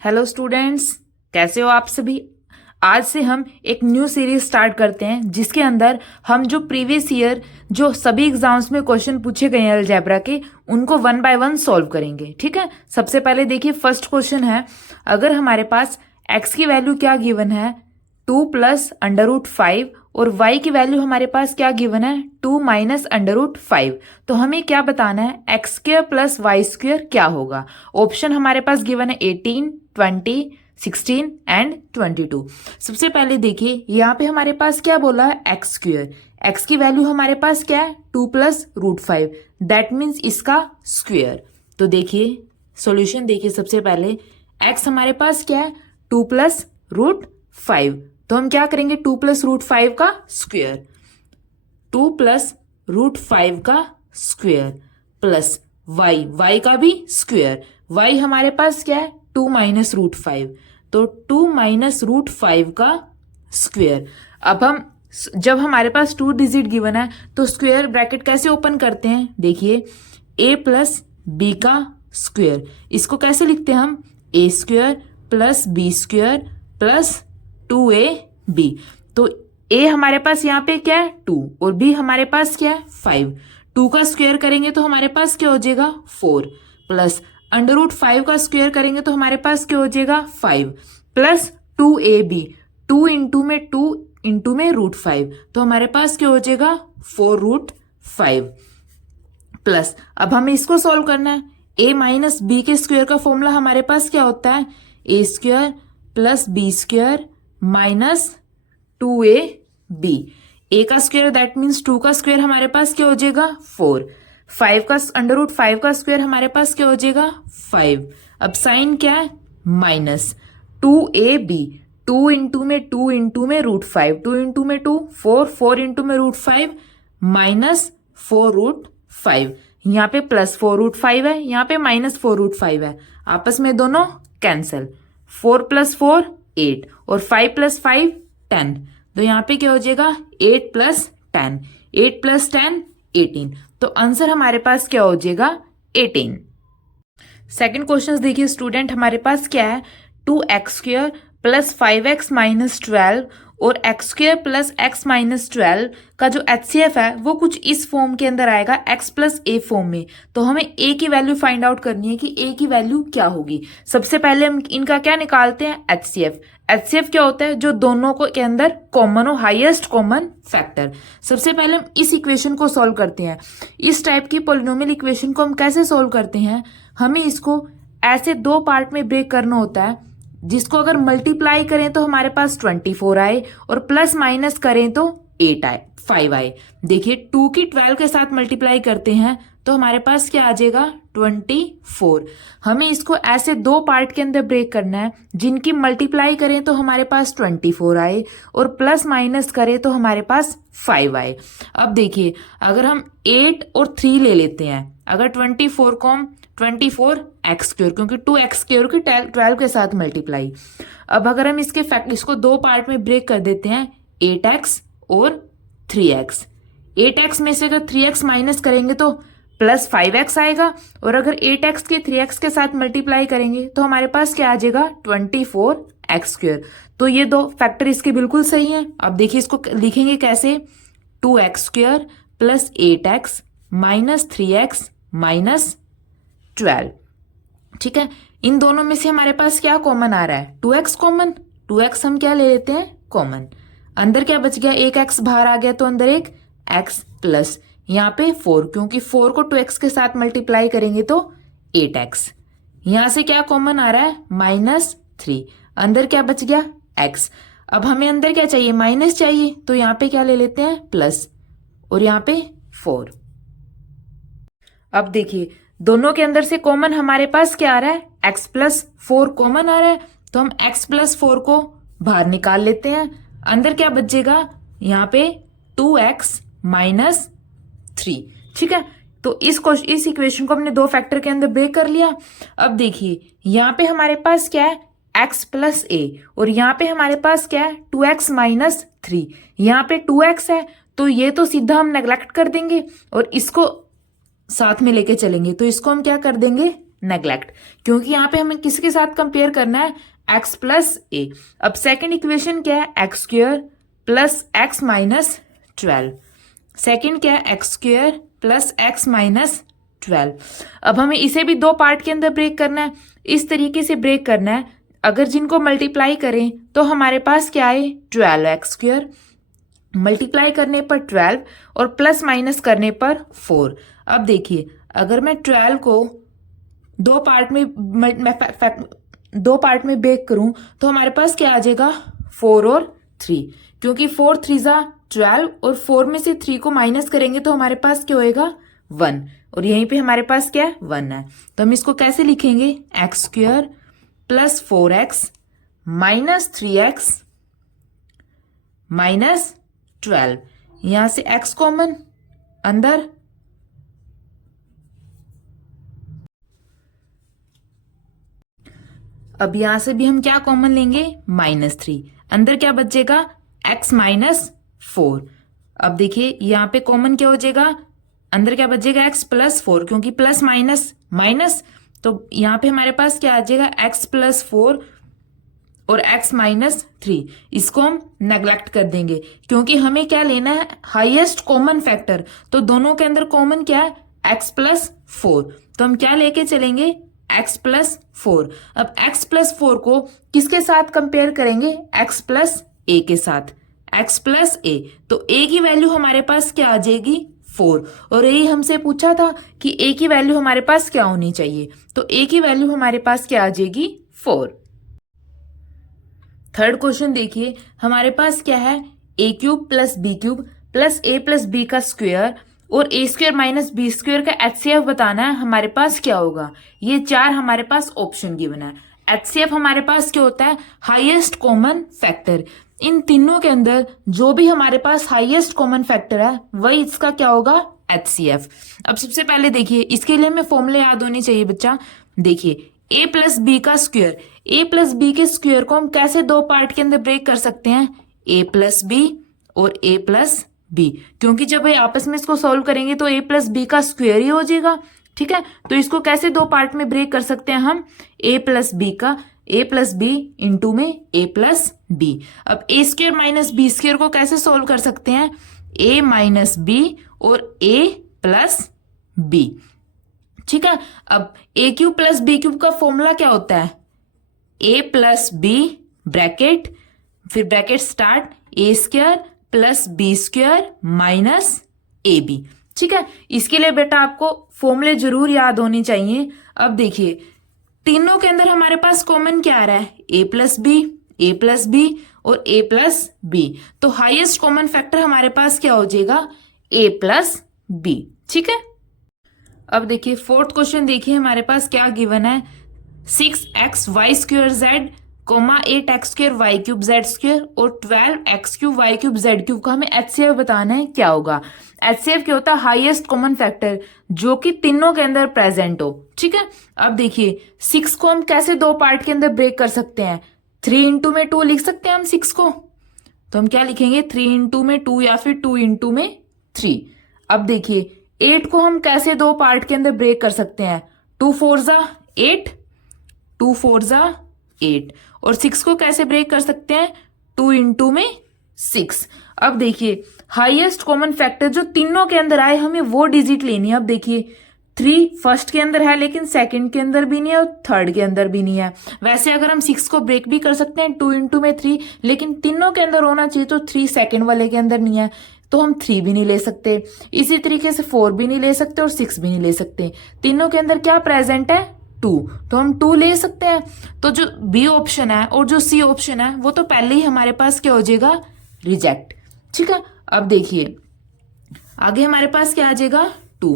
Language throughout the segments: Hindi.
हेलो स्टूडेंट्स, कैसे हो आप सभी। आज से हम एक न्यू सीरीज स्टार्ट करते हैं जिसके अंदर हम जो प्रीवियस ईयर जो सभी एग्जाम्स में क्वेश्चन पूछे गए हैं अलजेब्रा के उनको वन बाय वन सॉल्व करेंगे। ठीक है, सबसे पहले देखिए फर्स्ट क्वेश्चन है, अगर हमारे पास x की वैल्यू क्या गिवन है 2 प्लस अंडर रूट 5 और y की वैल्यू हमारे पास क्या गिवन है 2 माइनस अंडर रूट 5, तो हमें क्या बताना है x square plus y square क्या होगा। ऑप्शन हमारे पास गिवन है 18, 20, 16 एंड 22। सबसे पहले देखिए यहाँ पे हमारे पास क्या बोला है एक्स स्क्र, एक्स की वैल्यू हमारे पास क्या है 2 प्लस रूट 5, दैट मीन्स इसका स्क्वेयर। तो देखिए सॉल्यूशन देखिए, सबसे पहले एक्स हमारे पास क्या है 2 प्लस रूट 5, तो हम क्या करेंगे 2 प्लस रूट 5 का स्क्वेयर, 2 प्लस रूट 5 का स्क्वेयर प्लस वाई, वाई का भी स्क्वेयर, वाई हमारे पास क्या है 2 माइनस रूट 5, तो 2 माइनस रूट 5 का स्क्वेयर। अब हम जब हमारे पास 2 डिजिट गिवन है तो स्क्वेयर ब्रैकेट कैसे ओपन करते हैं, देखिए a प्लस बी का स्क्वेयर, इसको कैसे लिखते हैं हम a square plus b square plus 2ab। तो a हमारे पास यहाँ पे क्या है 2 और b हमारे पास क्या है 5, 2 का स्क्वेयर करेंगे तो हमारे पास क्या हो जाएगा 4 प्लस अंडर रूट 5 का स्क्वेयर करेंगे तो हमारे पास क्या हो जाएगा 5 प्लस 2ab, 2 इंटू में रूट 5, तो हमारे पास क्या हो जाएगा 4 रूट 5 प्लस, अब हमें इसको सॉल्व करना है a माइनस बी के स्क्वेयर का फॉर्मूला हमारे पास क्या होता है a square plus b square minus 2ab, a का स्क्वेयर दैट मीन्स 2 का स्क्वेयर हमारे पास क्या हो जाएगा 4, 5 का अंडर रूट 5 का स्क्वेयर हमारे पास क्या हो जाएगा 5, अब साइन क्या है माइनस 2ab, 2 इंटू में रूट 5, 2 इंटू में 2 4, 4 इंटू में रूट 5 माइनस 4 रूट 5, यहाँ पे प्लस 4 रूट 5 है, यहाँ पे माइनस 4 रूट 5 है, आपस में दोनों कैंसिल, 4 प्लस 4 8 और 5 प्लस 5 10, तो यहाँ पे क्या हो जाएगा 8 प्लस 10, 8 प्लस 10 18, तो आंसर हमारे पास क्या हो जाएगा 18। सेकेंड क्वेश्चन देखिए स्टूडेंट, हमारे पास क्या है 2x square plus 5x minus 12 और x square plus x minus 12 का जो HCF है वो कुछ इस फॉर्म के अंदर आएगा x प्लस a फॉर्म में। तो हमें a की वैल्यू फाइंड आउट करनी है कि a की वैल्यू क्या होगी। सबसे पहले हम इनका क्या निकालते हैं HCF, HCF क्या होता है जो दोनों को के अंदर कॉमन हो, हाईएस्ट कॉमन फैक्टर। सबसे पहले हम इस इक्वेशन को सॉल्व करते हैं। इस टाइप की पॉलिनोमियल इक्वेशन को हम कैसे सॉल्व करते हैं, हमें इसको ऐसे 2 पार्ट में ब्रेक करना होता है, जिसको अगर मल्टीप्लाई करें तो हमारे पास 24 आए और प्लस माइनस करें तो 8 आए 5 आए। देखिए 2 की 12 के साथ मल्टीप्लाई करते हैं तो हमारे पास क्या आ जाएगा 24। हमें इसको ऐसे 2 पार्ट के अंदर ब्रेक करना है, जिनकी मल्टीप्लाई करें तो हमारे पास 24 आए और प्लस माइनस करें तो हमारे पास 5 आए। अब देखिए अगर हम 8 और 3 ले लेते हैं, अगर 24 को हम 24 एक्स स्क्वेयर, क्योंकि 2 एक्स स्क्वेयर की 12 के साथ मल्टीप्लाई। अब अगर हम इसके फैक्ट इसको 2 पार्ट में ब्रेक कर देते हैं 8x और 3x, 8x में से अगर 3x माइनस करेंगे तो प्लस 5x आएगा और अगर 8x के 3x के साथ मल्टीप्लाई करेंगे तो हमारे पास क्या आ जाएगा 24 एक्स स्क्वेयर। तो ये 2 फैक्टर इसके बिल्कुल सही हैं। अब देखिए इसको लिखेंगे कैसे 2x square plus 8x minus 3x minus 12। ठीक है, इन दोनों में से हमारे पास क्या कॉमन आ रहा है 2x कॉमन, 2x हम क्या ले लेते हैं कॉमन, अंदर क्या बच गया 1x बाहर आ गया तो अंदर एक x प्लस यहाँ पे 4, क्योंकि 4 को 2x के साथ मल्टीप्लाई करेंगे तो 8x, यहां से क्या कॉमन आ रहा है माइनस 3, अंदर क्या बच गया x। अब हमें अंदर क्या चाहिए माइनस चाहिए, तो यहाँ पे क्या ले लेते हैं प्लस और यहाँ पे 4। अब देखिए दोनों के अंदर से कॉमन हमारे पास क्या आ रहा है x प्लस 4 कॉमन आ रहा है, तो हम x प्लस 4 को बाहर निकाल लेते हैं, अंदर क्या बचेगा यहाँ पे 2x माइनस 3। ठीक है, तो इस इक्वेशन को हमने 2 फैक्टर के अंदर ब्रेक कर लिया। अब देखिए यहाँ पे हमारे पास क्या है x प्लस a और यहाँ पे हमारे पास क्या है 2x माइनस 3, यहाँ पे 2x है तो ये तो सीधा हम नेग्लेक्ट कर देंगे और इसको साथ में लेके चलेंगे, तो इसको हम क्या कर देंगे नेग्लेक्ट, क्योंकि यहाँ पे हमें किसके साथ कंपेयर करना है, x प्लस ए। अब सेकेंड इक्वेशन क्या है, x square plus x minus 12। Second क्या है, x square plus x minus 12। अब हमें इसे भी दो पार्ट के अंदर ब्रेक करना है, इस तरीके से ब्रेक करना है। अगर जिनको मल्टीप्लाई करें तो हमारे पास क्या है, 12 एक्स स्क्वेयर, मल्टीप्लाई करने पर 12 और प्लस माइनस करने पर 4। अब देखिए, अगर मैं 12 को दो पार्ट में ब्रेक करूं तो हमारे पास क्या आ जाएगा, 4 और 3, क्योंकि 4 3 जा 12 और 4 में से 3 को माइनस करेंगे तो हमारे पास क्या होएगा, 1, और यहीं पे हमारे पास क्या है, 1 है। तो हम इसको कैसे लिखेंगे, x square plus 4x minus 3x minus 12। यहां से x कॉमन अंदर, अब यहां से भी हम क्या कॉमन लेंगे, -3, अंदर क्या बचेगा, x माइनस 4। अब देखिए यहाँ पे कॉमन क्या हो जाएगा, अंदर क्या बचेगा, x प्लस 4, क्योंकि प्लस माइनस माइनस, तो यहाँ पे हमारे पास क्या आ जाएगा, x प्लस 4 और x माइनस 3। इसको हम नेग्लेक्ट कर देंगे, क्योंकि हमें क्या लेना है, हाईएस्ट कॉमन फैक्टर। तो दोनों के अंदर कॉमन क्या है, x प्लस 4, तो हम क्या लेके चलेंगे, x प्लस 4। अब x प्लस 4 को किसके साथ कंपेयर करेंगे, x प्लस a के साथ, x प्लस a, तो a की वैल्यू हमारे पास क्या आ जाएगी, 4, और यही हमसे पूछा था कि a की वैल्यू हमारे पास क्या होनी चाहिए, तो a की वैल्यू हमारे पास क्या आ जाएगी, 4। थर्ड क्वेश्चन देखिए, हमारे पास क्या है, a cube plus B cube plus a plus B का स्क्वायर और a square minus B square का HCF बताना है, हमारे पास क्या होगा। ये चार हमारे पास ऑप्शन गिवन है। HCF हमारे पास क्या होता है, हाईएस्ट कॉमन फैक्टर। इन तीनों के अंदर जो भी हमारे पास हाईएस्ट कॉमन फैक्टर है वही इसका क्या होगा, HCF। अब सबसे पहले देखिए, इसके लिए हमें फॉर्मूले याद होनी चाहिए बच्चा। देखिए, a प्लस बी का स्क्वायर, a प्लस बी के स्क्वायर को हम कैसे दो पार्ट के अंदर ब्रेक कर सकते हैं, a प्लस बी और a प्लस बी, क्योंकि जब ये आपस में इसको सॉल्व करेंगे तो a प्लस बी का स्क्वायर ही हो जाएगा। ठीक है, तो इसको कैसे दो पार्ट में ब्रेक कर सकते हैं हम, a प्लस बी का a प्लस बी इंटू में a प्लस बी। अब a square minus B square को कैसे सॉल्व कर सकते हैं, a माइनस बी और a प्लस बी। ठीक है, अब a cube plus B cube का फॉर्मूला क्या होता है, a प्लस बी ब्रैकेट, फिर bracket start, a square plus B square minus A B. ठीक है, इसके लिए बेटा आपको फॉर्मूले जरूर याद होने चाहिए। अब देखिए, तीनों के अंदर हमारे पास कॉमन क्या आ रहा है, a प्लस बी और a प्लस बी, तो हाईएस्ट कॉमन फैक्टर हमारे पास क्या हो जाएगा, a प्लस बी। ठीक है, अब देखिए फोर्थ क्वेश्चन देखिए, हमारे पास क्या गिवन है, 6x Y square Z comma 8x square Y cube Z square और 12x cube Y cube Z cube का हमें HCF बताना है, क्या होगा। HCF क्या होता है, हाईएस्ट कॉमन फैक्टर जो कि तीनों के अंदर प्रेजेंट हो। ठीक है, अब देखिए 6 को हम कैसे दो पार्ट के अंदर ब्रेक कर सकते हैं, 3 इंटू में 2 लिख सकते हैं हम 6 को, तो हम क्या लिखेंगे, 3 इंटू में 2 या फिर 2 इंटू में 3। अब देखिए 8 को हम कैसे दो पार्ट के अंदर ब्रेक कर सकते हैं, 2 4 जा 8, 2 4 जा 8, और 6 को कैसे ब्रेक कर सकते हैं, 2 इंटू में 6। अब देखिए हाईएस्ट कॉमन फैक्टर जो तीनों के अंदर आए हमें वो डिजिट लेनी है। अब देखिए 3 फर्स्ट के अंदर है लेकिन सेकंड के अंदर भी नहीं है और थर्ड के अंदर भी नहीं है। वैसे अगर हम 6 को ब्रेक भी कर सकते हैं 2 इंटू में 3, लेकिन तीनों के अंदर होना चाहिए, तो 3 सेकंड वाले के अंदर नहीं है तो हम 3 भी नहीं ले सकते। इसी तरीके से 4 भी नहीं ले सकते और 6 भी नहीं ले सकते। तीनों के अंदर क्या प्रेजेंट है, 2, तो हम 2 ले सकते हैं। तो जो बी ऑप्शन है और जो सी ऑप्शन है वो तो पहले ही हमारे पास क्या हो जाएगा, रिजेक्ट। ठीक है, अब देखिए आगे हमारे पास क्या आ जाएगा, 2।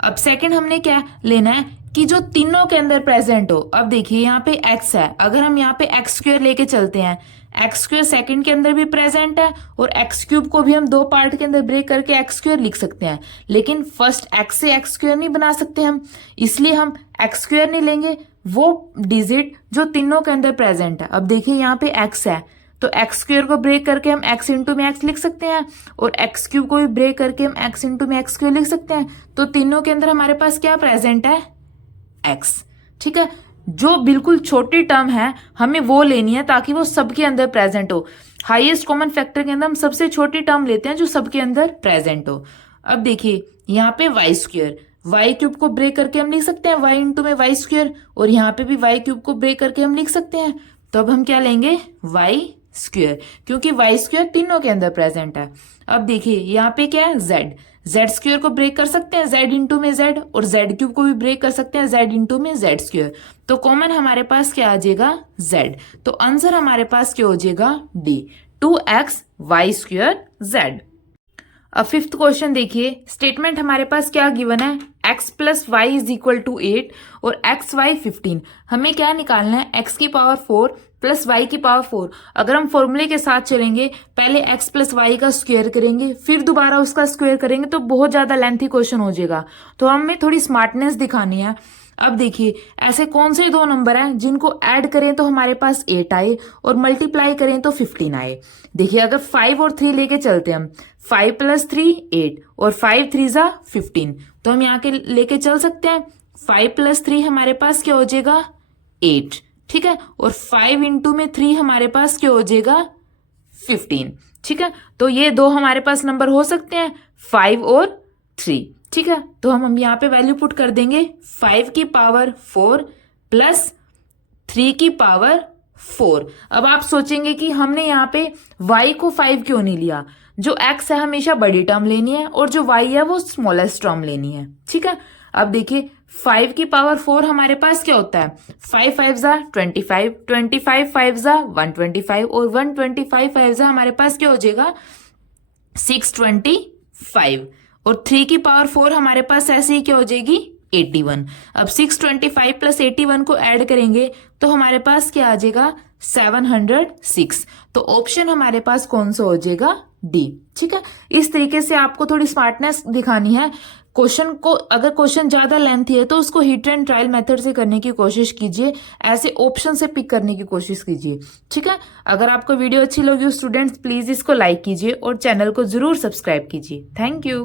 अब सेकंड हमने क्या लेना है कि जो तीनों के अंदर प्रेजेंट हो। अब देखिए यहाँ पे x है, अगर हम यहाँ पे x स्क्वायर लेके चलते हैं, x स्क्वायर सेकंड के अंदर भी प्रेजेंट है और x क्यूब को भी हम दो पार्ट के अंदर ब्रेक करके x स्क्वायर लिख सकते हैं, लेकिन फर्स्ट x से x स्क्वायर नहीं बना सकते हम, इसलिए हम x स्क्वायर नहीं लेंगे, वो डिजिट जो तीनों के अंदर प्रेजेंट है। अब देखिए यहाँ पे x है तो x स्क्वायर को ब्रेक करके हम x इंटू में x लिख सकते हैं और x क्यूब को भी ब्रेक करके हम x इंटू में x स्क्वायर लिख सकते हैं। तो तीनों के अंदर हमारे पास क्या प्रेजेंट है, x। ठीक है, जो बिल्कुल छोटी टर्म है हमें वो लेनी है ताकि वो सबके अंदर प्रेजेंट हो। हाईएस्ट कॉमन फैक्टर के अंदर हम सबसे छोटी टर्म लेते हैं जो सबके अंदर प्रेजेंट हो। अब देखिए यहाँ पे वाई स्क्वायर, वाई क्यूब को ब्रेक करके हम लिख सकते हैं वाई इंटू में वाई स्क्वायर, और यहाँ पे भी वाई क्यूब को ब्रेक करके हम लिख सकते हैं। तो अब हम क्या लेंगे, वाई स्क्वायर, क्योंकि वाई स्क्वायर तीनों के अंदर प्रेजेंट है। अब देखिए यहाँ पे क्या है, जेड, जेड स्क्वायर को ब्रेक कर सकते हैं जेड इंटू में जेड, और जेड क्यूब को भी ब्रेक कर सकते हैं जेड इंटू में जेड स्क्वायर। तो कॉमन हमारे पास क्या आ जाएगा, जेड। तो आंसर हमारे पास क्या हो जाएगा, D, 2x Y square Z. अब फिफ्थ क्वेश्चन देखिए, स्टेटमेंट हमारे पास क्या गिवन है, x प्लस वाई इज इक्वल टू 8 और एक्स वाई 15। हमें क्या निकालना है, x की पावर 4 प्लस वाई की पावर 4। अगर हम फॉर्मूले के साथ चलेंगे, पहले x प्लस वाई का स्क्वायर करेंगे फिर दोबारा उसका स्क्वायर करेंगे तो बहुत ज्यादा लेंथी क्वेश्चन हो जाएगा। तो हमें थोड़ी स्मार्टनेस दिखानी है। अब देखिए ऐसे कौन से दो नंबर हैं जिनको ऐड करें तो हमारे पास 8 आए और मल्टीप्लाई करें तो 15 आए। देखिए अगर 5 और 3 लेके चलते हैं हम, 5 प्लस 3 8 और 5 3 जा 15, तो हम यहाँ के लेके चल सकते हैं। 5 प्लस 3 हमारे पास क्या हो जाएगा, 8, ठीक है, और 5 इंटू में 3 हमारे पास क्या हो जाएगा, 15, ठीक है। तो ये दो हमारे पास नंबर हो सकते हैं, 5 और 3, ठीक है। तो हम यहाँ पे वैल्यू पुट कर देंगे 5 की पावर 4 प्लस 3 की पावर 4। अब आप सोचेंगे कि हमने यहाँ पे y को 5 क्यों नहीं लिया, जो x है हमेशा बड़ी टर्म लेनी है और जो y है वो स्मॉलेस्ट टर्म लेनी है, ठीक है। अब देखिए 5 की पावर 4 हमारे पास क्या होता है, 5 5 जा 25, 25 5 जा 125 और 125 5 जा हमारे पास क्या हो जाएगा, 625, और 3 की पावर 4 हमारे पास ऐसे ही क्या हो जाएगी, 81। अब 625 प्लस 81 को ऐड करेंगे तो हमारे पास क्या आ जाएगा, 706। तो ऑप्शन हमारे पास कौन सा हो जाएगा, डी, ठीक है। इस तरीके से आपको थोड़ी स्मार्टनेस दिखानी है क्वेश्चन को। अगर क्वेश्चन ज्यादा लेंथी है तो उसको हिट एंड ट्रायल मेथड से करने की कोशिश कीजिए, ऐसे ऑप्शन से पिक करने की कोशिश कीजिए, ठीक है। अगर आपको वीडियो अच्छी लगी हो स्टूडेंट्स, प्लीज इसको लाइक कीजिए और चैनल को जरूर सब्सक्राइब कीजिए। Thank you.